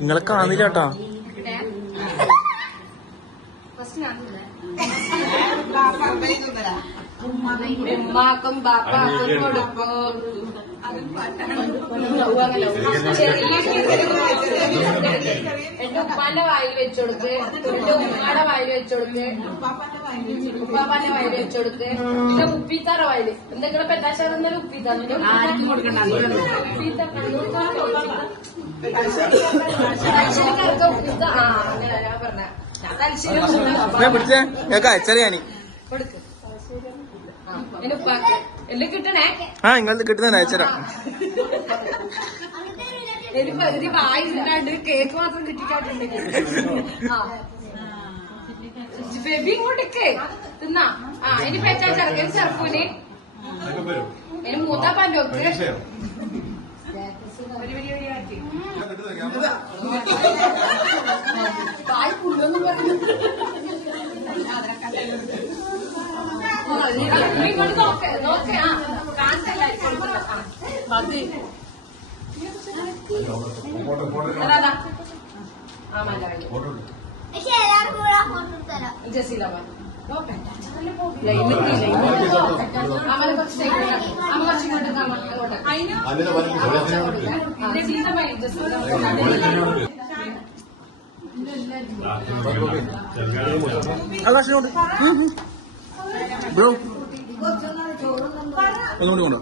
നിങ്ങളെ കാണില്ല കേട്ടാ. ഉമ്മാക്കും ബാപ്പാക്കും കൊടുക്കും. എന്റെ ഉപ്പാന്റെ വായിൽ വെച്ചുകൊടുക്ക്, എന്റെ ഉമ്മയുടെ വായിൽ വെച്ചുകൊടുക്ക്, ഉപ്പാപ്പാന്റെ വായിൽ വെച്ചുകൊടുക്ക്, എന്റെ ഉപ്പീത്താറ വായില് എന്തെങ്കിലും പെറ്റാച്ചാൽ ഉപ്പീത്താറിന്റെ അങ്ങനെ ഞാൻ പറഞ്ഞ പിടിച്ചേ ഞങ്ങൾക്ക് അയച്ചറിയാണി കൊടുക്ക്. എന്റെ ഉപ്പാക്ക് എല്ലാം കിട്ടണേ. ആ നിങ്ങളത് കിട്ടുന്ന അയച്ചരാ. ഒരു പകുതി വായില്ലാണ്ട് കേക്ക് മാത്രം കിട്ടിക്കാട്ടുണ്ടെങ്കിൽ ബേബി ഇങ്ങോട്ടേക്ക് തിന്നാ. ഇനി പെറ്റാ ചെറുക്കൻ ചെറുപ്പൂന് ഇനി മൂത്താപ്പാന്റെ ഒക്കെ പാൽ പുല്ലൊന്നും പറഞ്ഞു ഇങ്ങോട്ട് നോക്കേ നോക്കേ. കാണിച്ചല്ലായിരിക്കും ജസീല ബ്രോ ഒന്നുകൂടി കൊണ്ടോ.